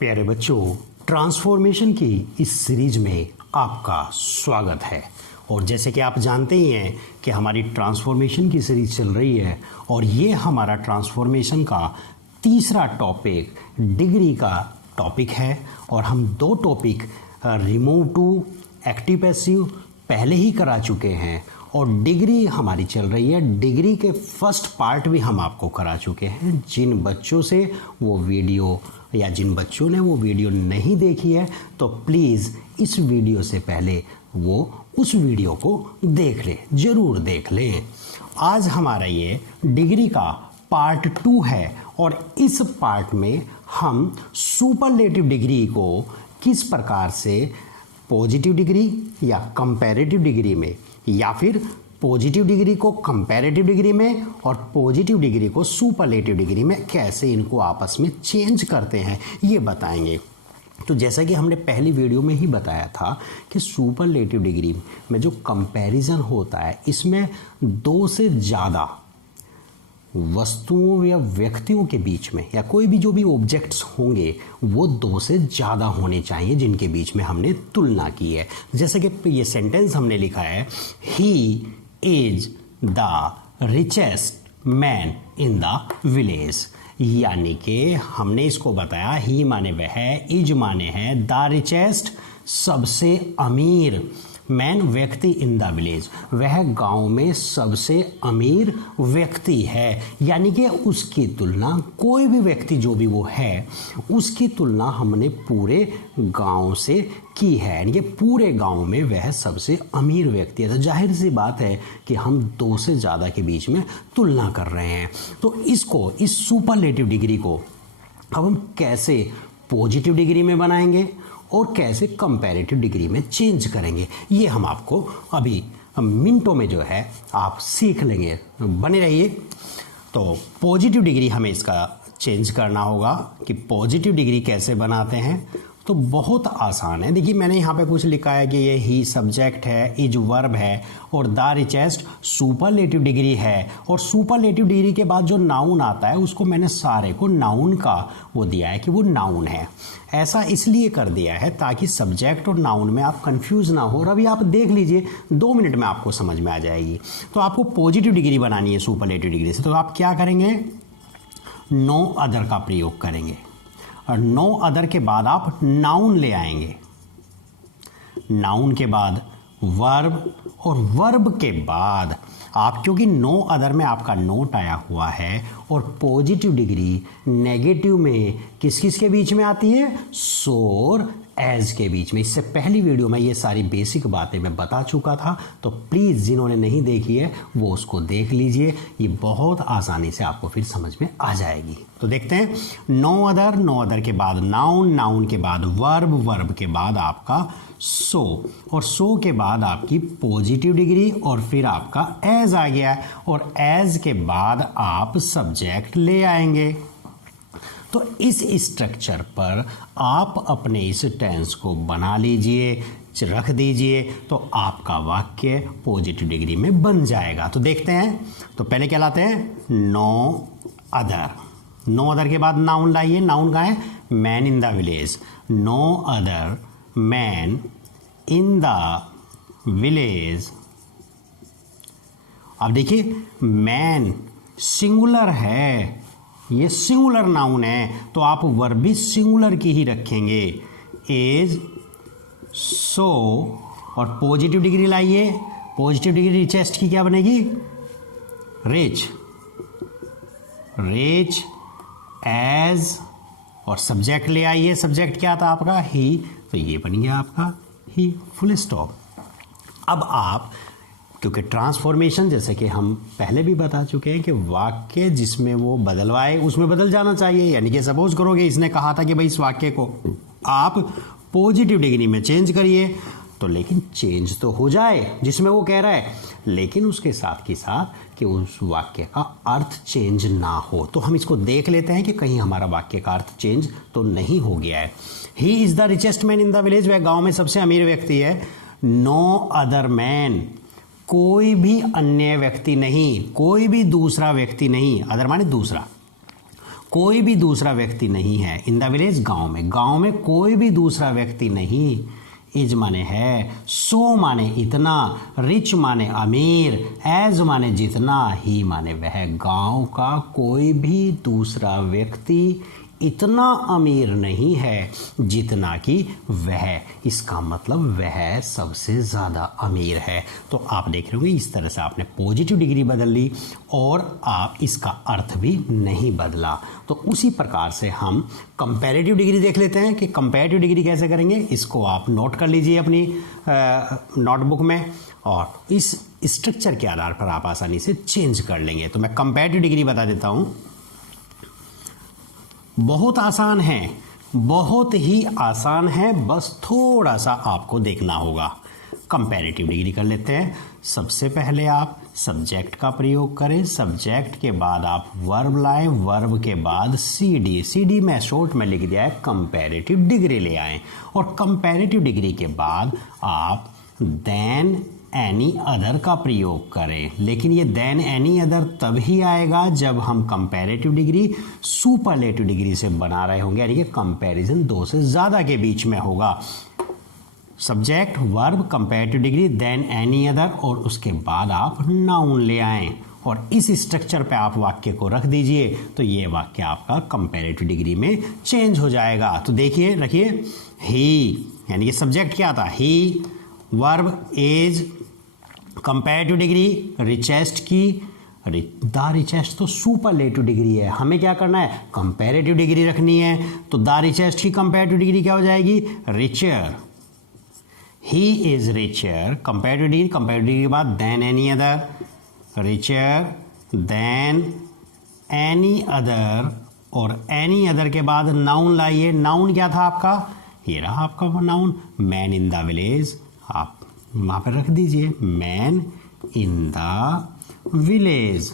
प्यारे बच्चों, ट्रांसफॉर्मेशन की इस सीरीज में आपका स्वागत है। और जैसे कि आप जानते ही हैं कि हमारी ट्रांसफॉर्मेशन की सीरीज चल रही है और ये हमारा ट्रांसफॉर्मेशन का तीसरा टॉपिक डिग्री का टॉपिक है। और हम दो topic remove to active passive पहले ही करा चुके हैं और डिग्री हमारी चल रही है। डिग्री के फर्स्ट पार्ट भी हम आपको करा चुके हैं। जिन बच्चों से वो वीडियो या जिन बच्चों ने वो वीडियो नहीं देखी है तो प्लीज़ इस वीडियो से पहले वो उस वीडियो को देख लें, ज़रूर देख लें। आज हमारा ये डिग्री का पार्ट 2 है और इस पार्ट में हम सुपरलेटिव डिग्री को किस प्रकार से पॉजिटिव डिग्री या कंपैरेटिव डिग्री में या फिर पॉजिटिव डिग्री को कंपैरेटिव डिग्री में और पॉजिटिव डिग्री को सुपरलेटिव डिग्री में कैसे इनको आपस में चेंज करते हैं ये बताएंगे। तो जैसा कि हमने पहली वीडियो में ही बताया था कि सुपरलेटिव डिग्री में जो कंपैरिजन होता है इसमें दो से ज़्यादा वस्तुओं या व्यक्तियों के बीच में या कोई भी जो भी ऑब्जेक्ट्स होंगे वो दो से ज़्यादा होने चाहिए जिनके बीच में हमने तुलना की है। जैसे कि ये सेंटेंस हमने लिखा है, he is the richest man in the village. यानी कि हमने इसको बताया ही माने वह है, इज माने है, द रिचेस्ट सबसे अमीर, मैन व्यक्ति इन द विलेज वह गांव में सबसे अमीर व्यक्ति है। यानी कि उसकी तुलना कोई भी व्यक्ति जो भी वो है उसकी तुलना हमने पूरे गांव से की है। यानी कि पूरे गांव में वह सबसे अमीर व्यक्ति है। तो जाहिर सी बात है कि हम दो से ज़्यादा के बीच में तुलना कर रहे हैं। तो इसको इस सुपरलेटिव डिग्री को अब हम कैसे पॉजिटिव डिग्री में बनाएंगे और कैसे कंपैरेटिव डिग्री में चेंज करेंगे ये हम आपको अभी मिनटों में जो है आप सीख लेंगे। बने रहिए। तो पॉजिटिव डिग्री हमें इसका चेंज करना होगा कि पॉजिटिव डिग्री कैसे बनाते हैं। तो बहुत आसान है। देखिए मैंने यहाँ पे कुछ लिखा है कि ये ही सब्जेक्ट है, इज वर्ब है और द रिचेस्ट सुपरलेटिव डिग्री है। और सुपरलेटिव डिग्री के बाद जो नाउन आता है उसको मैंने सारे को नाउन का वो दिया है कि वो नाउन है। ऐसा इसलिए कर दिया है ताकि सब्जेक्ट और नाउन में आप कंफ्यूज ना हो। और अभी आप देख लीजिए 2 मिनट में आपको समझ में आ जाएगी। तो आपको पॉजिटिव डिग्री बनानी है सुपरलेटिव डिग्री से। तो आप क्या करेंगे, नो अदर का प्रयोग करेंगे और नो अदर के बाद आप नाउन ले आएंगे। नाउन के बाद वर्ब और वर्ब के बाद आप, क्योंकि नो अदर में आपका नोट आया हुआ है और पॉजिटिव डिग्री नेगेटिव में किस किस के बीच में आती है, सोर एज के बीच में। इससे पहली वीडियो में ये सारी बेसिक बातें मैं बता चुका था। तो प्लीज़ जिन्होंने नहीं देखी है वो उसको देख लीजिए। ये बहुत आसानी से आपको फिर समझ में आ जाएगी। तो देखते हैं, नो अदर, नो अदर के बाद नाउन, नाउन के बाद वर्ब, वर्ब के बाद आपका सो और सो के बाद आपकी पॉजिटिव डिग्री और फिर आपका एज आ गया और एज के बाद आप सब्जेक्ट ले आएंगे। तो इस स्ट्रक्चर पर आप अपने इस टेंस को बना लीजिए, रख दीजिए, तो आपका वाक्य पॉजिटिव डिग्री में बन जाएगा। तो देखते हैं। तो पहले क्या लाते हैं, नो अदर। नो अदर के बाद नाउन लाइए। नाउन का है man in the village. No other man in the village. अब देखिए मैन सिंगुलर है, ये सिंगुलर नाउन है तो आप वर्ब भी सिंगुलर की ही रखेंगे। इज, सो और पॉजिटिव डिग्री लाइए। पॉजिटिव डिग्री रिचेस्ट की क्या बनेगी, रिच, रिच एज और सब्जेक्ट ले आइए। सब्जेक्ट क्या था आपका, ही, तो ये बन गया आपका ही, फुल स्टॉप। अब आप, क्योंकि ट्रांसफॉर्मेशन जैसे कि हम पहले भी बता चुके हैं कि वाक्य जिसमें वो बदलवाए उसमें बदल जाना चाहिए। यानी कि सपोज करोगे इसने कहा था कि भाई इस वाक्य को आप पॉजिटिव डिग्री में चेंज करिए, तो लेकिन चेंज तो हो जाए जिसमें वो कह रहा है, लेकिन उसके साथ के साथ कि उस वाक्य का अर्थ चेंज ना हो। तो हम इसको देख लेते हैं कि कहीं हमारा वाक्य का अर्थ चेंज तो नहीं हो गया है। He is the richest man in the village, वह गांव में सबसे अमीर व्यक्ति है। नो अदर मैन, कोई भी अन्य व्यक्ति नहीं, कोई भी दूसरा व्यक्ति नहीं। अदर माने दूसरा, कोई भी दूसरा व्यक्ति नहीं है। इन द विलेज, गांव में कोई भी दूसरा व्यक्ति नहीं। इज माने है, सो माने इतना, रिच माने अमीर, एज माने जितना, ही माने वह। गांव का कोई भी दूसरा व्यक्ति इतना अमीर नहीं है जितना कि वह। इसका मतलब वह सबसे ज़्यादा अमीर है। तो आप देख रहे होंगे इस तरह से आपने पॉजिटिव डिग्री बदल ली और आप इसका अर्थ भी नहीं बदला। तो उसी प्रकार से हम कंपैरेटिव डिग्री देख लेते हैं कि कंपैरेटिव डिग्री कैसे करेंगे। इसको आप नोट कर लीजिए अपनी नोटबुक में और इस स्ट्रक्चर के आधार पर आप आसानी से चेंज कर लेंगे। तो मैं कंपैरेटिव डिग्री बता देता हूँ। बहुत आसान है, बहुत ही आसान है, बस थोड़ा सा आपको देखना होगा। कंपैरेटिव डिग्री कर लेते हैं। सबसे पहले आप सब्जेक्ट का प्रयोग करें, सब्जेक्ट के बाद आप वर्ब लाएं, वर्ब के बाद सी डी में शॉर्ट में लिख दिया है कंपैरेटिव डिग्री ले आएं और कंपैरेटिव डिग्री के बाद आप देन एनी अदर का प्रयोग करें। लेकिन ये देन एनी अदर तभी आएगा जब हम कंपैरेटिव डिग्री सुपरलेटिव डिग्री से बना रहे होंगे, यानी कि कंपैरिजन दो से ज़्यादा के बीच में होगा। Subject, verb, comparative degree, than any other और उसके बाद आप नाउन ले आएं और इस स्ट्रक्चर पे आप वाक्य को रख दीजिए तो ये वाक्य आपका कंपैरेटिव डिग्री में चेंज हो जाएगा। तो देखिए, रखिए, ही यानी कि सब्जेक्ट क्या था, he, verb as, comparative degree richest की, द रिचेस्ट तो सुपरलेटिव डिग्री है, हमें क्या करना है, कंपैरेटिव डिग्री रखनी है। तो द रिचेस्ट की कंपैरेटिव डिग्री क्या हो जाएगी, richer. He is richer, comparative degree के बाद than any other, richer than any other और एनी अदर के बाद नाउन लाइए। नाउन क्या था आपका, ये रहा आपका noun, man in the village, आप वहां पर रख दीजिए मैन इन द विलेज।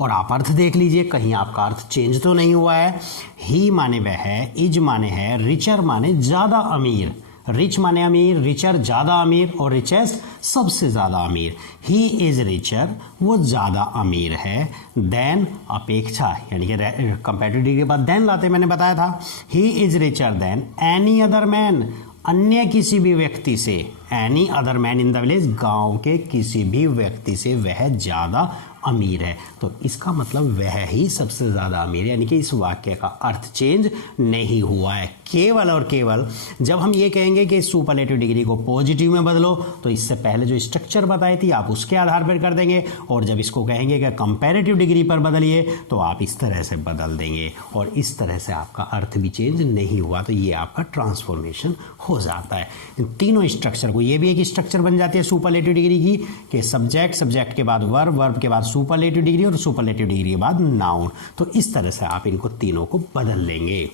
और आप अर्थ देख लीजिए कहीं आपका अर्थ चेंज तो नहीं हुआ है। ही माने वह है, इज माने है, रिचर माने ज्यादा अमीर, रिच माने अमीर, रिचर ज्यादा अमीर और रिचेस्ट सबसे ज्यादा अमीर। ही इज रिचर, वो ज्यादा अमीर है, देन अपेक्षा, यानी कि कंपैरेटिव डिग्री के बाद देन लाते मैंने बताया था। He is richer than any other man, अन्य किसी भी व्यक्ति से, any other man in the village, गांव के किसी भी व्यक्ति से वह ज्यादा अमीर है। तो इसका मतलब वह ही सबसे ज़्यादा अमीर है, यानी कि इस वाक्य का अर्थ चेंज नहीं हुआ है। केवल और केवल जब हम ये कहेंगे कि सुपरलेटिव डिग्री को पॉजिटिव में बदलो तो इससे पहले जो स्ट्रक्चर बताई थी आप उसके आधार पर कर देंगे, और जब इसको कहेंगे कि कंपैरेटिव डिग्री पर बदलिए तो आप इस तरह से बदल देंगे और इस तरह से आपका अर्थ भी चेंज नहीं हुआ। तो ये आपका ट्रांसफॉर्मेशन हो जाता है। इन तीनों स्ट्रक्चर को, ये भी एक स्ट्रक्चर बन जाती है सुपरलेटिव डिग्री की कि सब्जेक्ट, सब्जेक्ट के बाद वर्ब, वर्ब के बाद सुपरलेटिव डिग्री और सुपरलेटिव डिग्री के बाद नाउन। तो इस तरह से आप इनको तीनों को बदल लेंगे।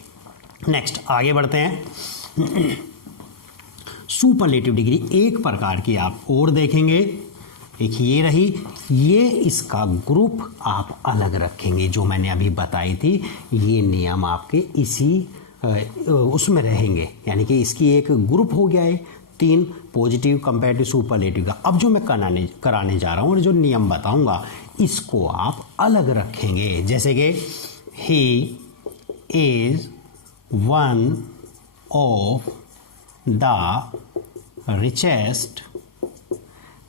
नेक्स्ट आगे बढ़ते हैं। सुपरलेटिव डिग्री एक प्रकार की आप और देखेंगे, एक ये रही, ये इसका ग्रुप आप अलग रखेंगे जो मैंने अभी बताई थी। ये नियम आपके इसी उसमें रहेंगे, यानी कि इसकी एक ग्रुप हो गया है, तीन, पॉजिटिव, कंपैरेटिव, सुपरलेटिव का। अब जो मैं कराने जा रहा हूँ और जो नियम बताऊंगा इसको आप अलग रखेंगे। जैसे कि he is one of the richest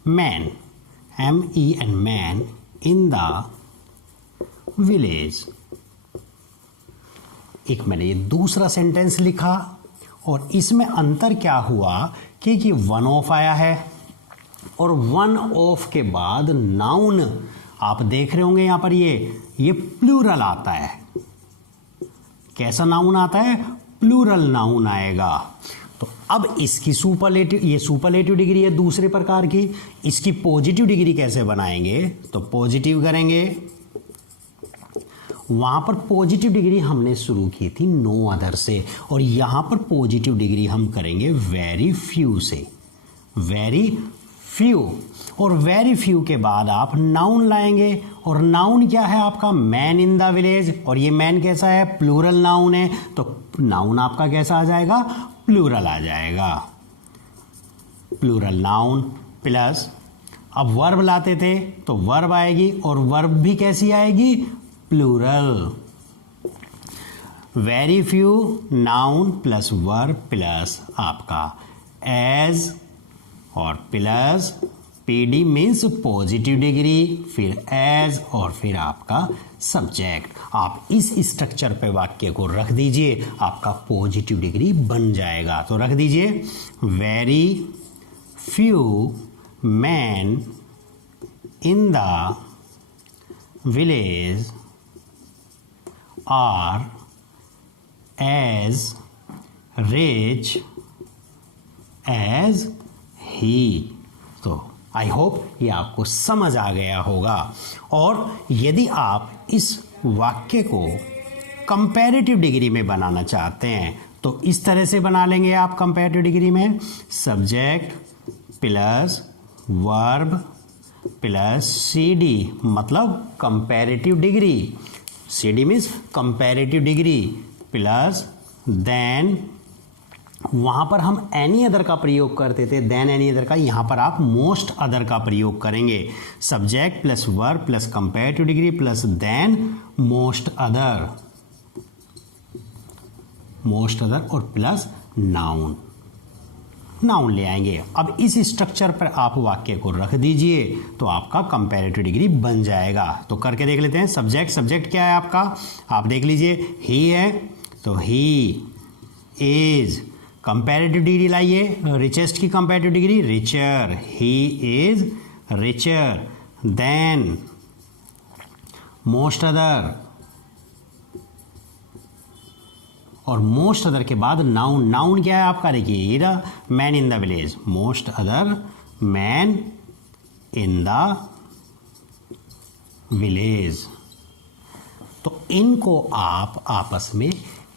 man, MEN man in the village. एक मैंने ये दूसरा सेंटेंस लिखा और इसमें अंतर क्या हुआ कि वन ऑफ आया है और वन ऑफ के बाद नाउन आप देख रहे होंगे यहां पर ये प्लूरल आता है। कैसा नाउन आता है, प्लूरल नाउन आएगा। तो अब इसकी सुपरलेटिव, ये सुपरलेटिव डिग्री है दूसरे प्रकार की, इसकी पॉजिटिव डिग्री कैसे बनाएंगे, तो पॉजिटिव करेंगे। वहां पर पॉजिटिव डिग्री हमने शुरू की थी नो अदर से और यहां पर पॉजिटिव डिग्री हम करेंगे वेरी फ्यू से, वेरी फ्यू। और वेरी फ्यू के बाद आप नाउन लाएंगे और नाउन क्या है आपका, मैन इन द विलेज, और ये मैन कैसा है, प्लूरल नाउन है, तो नाउन आपका कैसा आ जाएगा, प्लूरल आ जाएगा, प्लूरल नाउन प्लस। अब वर्ब लाते थे तो वर्ब आएगी और वर्ब भी कैसी आएगी, plural. Very few noun plus verb plus आपका एज और plus PD means positive degree, फिर एज और फिर आपका सब्जेक्ट। आप इस स्ट्रक्चर पे वाक्य को रख दीजिए, आपका पॉजिटिव डिग्री बन जाएगा। तो रख दीजिए very few man in the village are as rich as he. तो आई होप ये आपको समझ आ गया होगा। और यदि आप इस वाक्य को कंपैरेटिव डिग्री में बनाना चाहते हैं तो इस तरह से बना लेंगे आप कंपैरेटिव डिग्री में, subject plus verb plus CD, मतलब comparative degree. CD means comparative degree plus than, वहां पर हम एनी अदर का प्रयोग करते थे, देन एनी अदर का, यहां पर आप मोस्ट अदर का प्रयोग करेंगे। Subject plus verb plus comparative degree plus than most other, most other और प्लस नाउन, नाउन ले आएंगे। अब इस स्ट्रक्चर पर आप वाक्य को रख दीजिए तो आपका कंपैरेटिव डिग्री बन जाएगा। तो करके देख लेते हैं। सब्जेक्ट, सब्जेक्ट क्या है आपका, आप देख लीजिए ही है तो ही इज, कंपैरेटिव डिग्री लाइए, रिचेस्ट की comparative degree richer, he is richer. Than most other, और मोस्ट अदर के बाद नाउन, नाउन क्या है आपका, देखिए the man in the village, most other man in the village. तो इनको आप आपस में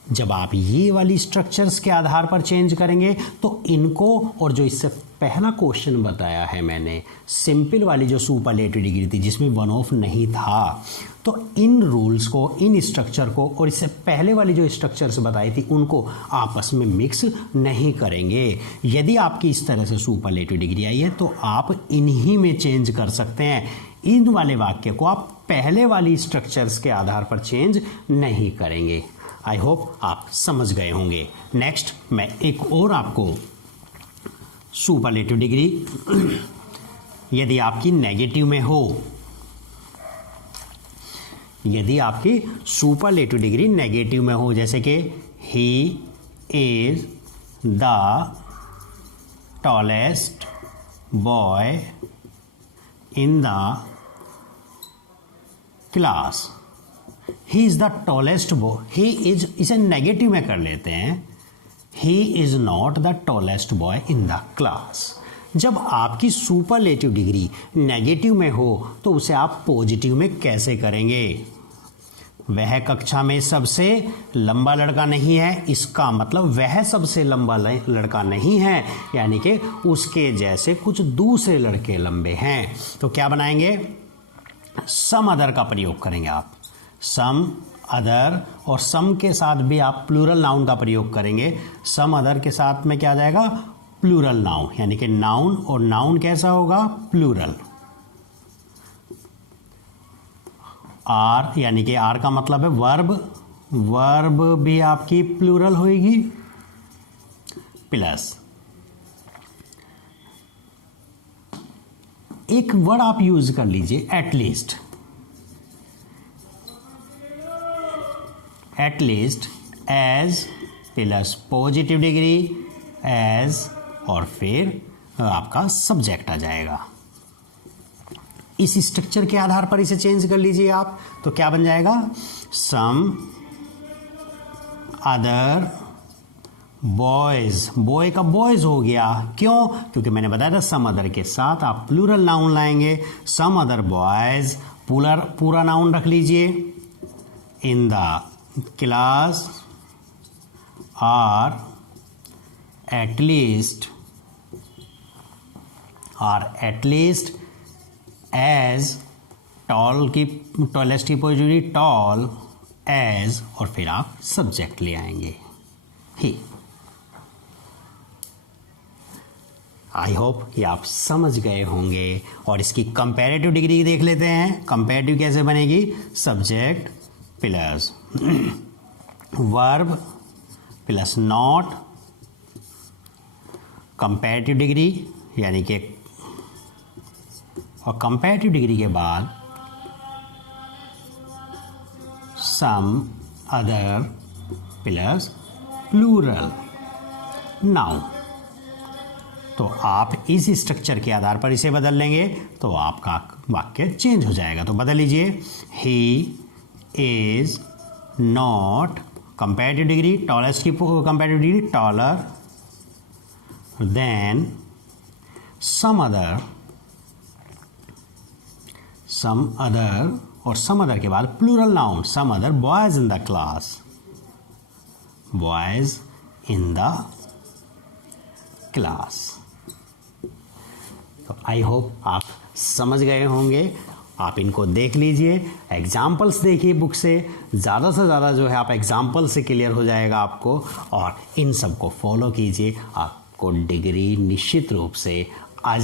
जब आप ये वाली स्ट्रक्चर्स के आधार पर चेंज करेंगे तो इनको, और जो इससे पहला क्वेश्चन बताया है मैंने, सिंपल वाली जो सुपरलेटिव डिग्री थी जिसमें वन ऑफ नहीं था, तो इन रूल्स को, इन स्ट्रक्चर को और इससे पहले वाली जो स्ट्रक्चर्स बताई थी उनको आपस में मिक्स नहीं करेंगे। यदि आपकी इस तरह से सुपरलेटिव डिग्री आई है तो आप इन्हीं में चेंज कर सकते हैं। इन वाले वाक्य को आप पहले वाली स्ट्रक्चर्स के आधार पर चेंज नहीं करेंगे। आई होप आप समझ गए होंगे। नेक्स्ट मैं एक और आपको सुपरलेटिव डिग्री यदि आपकी नेगेटिव में हो, यदि आपकी सुपरलेटिव डिग्री नेगेटिव में हो, जैसे कि he is the tallest boy in the class, he is the tallest boy, he is, इसे नेगेटिव में कर लेते हैं, ही is not the tallest boy in the class. जब आपकी सुपरलेटिव डिग्री नेगेटिव में हो तो उसे आप पॉजिटिव में कैसे करेंगे, वह कक्षा में सबसे लंबा लड़का नहीं है, इसका मतलब वह सबसे लंबा लड़का नहीं है, यानी कि उसके जैसे कुछ दूसरे लड़के लंबे हैं। तो क्या बनाएंगे, सम अदर का प्रयोग करेंगे आप, सम अदर, और सम के साथ भी आप प्लूरल नाउन का प्रयोग करेंगे। सम अदर के साथ में क्या आ जाएगा, प्लूरल नाउन, यानी कि नाउन, और नाउन कैसा होगा, प्लूरल। आर, यानी कि आर का मतलब है वर्ब, वर्ब भी आपकी प्लूरल होगी, प्लस एक वर्ड आप यूज कर लीजिए, at least, at least as plus positive degree as, और फिर आपका सब्जेक्ट आ जाएगा। इस स्ट्रक्चर के आधार पर इसे चेंज कर लीजिए आप, तो क्या बन जाएगा, सम अदर बॉयज, बॉय का बॉयज हो गया, क्यों, क्योंकि मैंने बताया था सम अदर के साथ आप प्लूरल नाउन लाएंगे। सम अदर बॉयज, पूरा नाउन रख लीजिए, in the class are at least as, tall की, टॉलेस्ट की पॉजिटिव टॉल एज, और फिर आप सब्जेक्ट ले आएंगे ही। आई होप ये आप समझ गए होंगे। और इसकी कंपैरेटिव डिग्री देख लेते हैं। कंपैरेटिव कैसे बनेगी, subject plus verb plus not comparative degree यानी कि, और कंपैरेटिव डिग्री के बाद some other plus plural noun. तो आप इस स्ट्रक्चर के आधार पर इसे बदल लेंगे तो आपका वाक्य चेंज हो जाएगा। तो बदल लीजिए, he is not comparative degree, tallest की comparative degree taller than some other और सम अदर के बाद plural noun, some other boys in the class, boys in the class. तो आई होप आप समझ गए होंगे। आप इनको देख लीजिए, एग्जाम्पल्स देखिए बुक से ज़्यादा जो है आप एग्जाम्पल से क्लियर हो जाएगा आपको, और इन सब को फॉलो कीजिए, आपको डिग्री निश्चित रूप से आ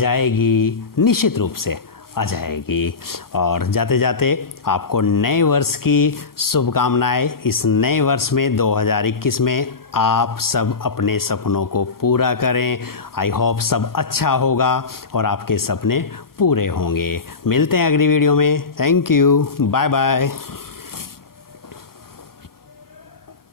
जाएगी। और जाते जाते आपको नए वर्ष की शुभकामनाएं। इस नए वर्ष में 2021 में आप सब अपने सपनों को पूरा करें। आई होप सब अच्छा होगा और आपके सपने पूरे होंगे। मिलते हैं अगली वीडियो में। Thank you, bye bye.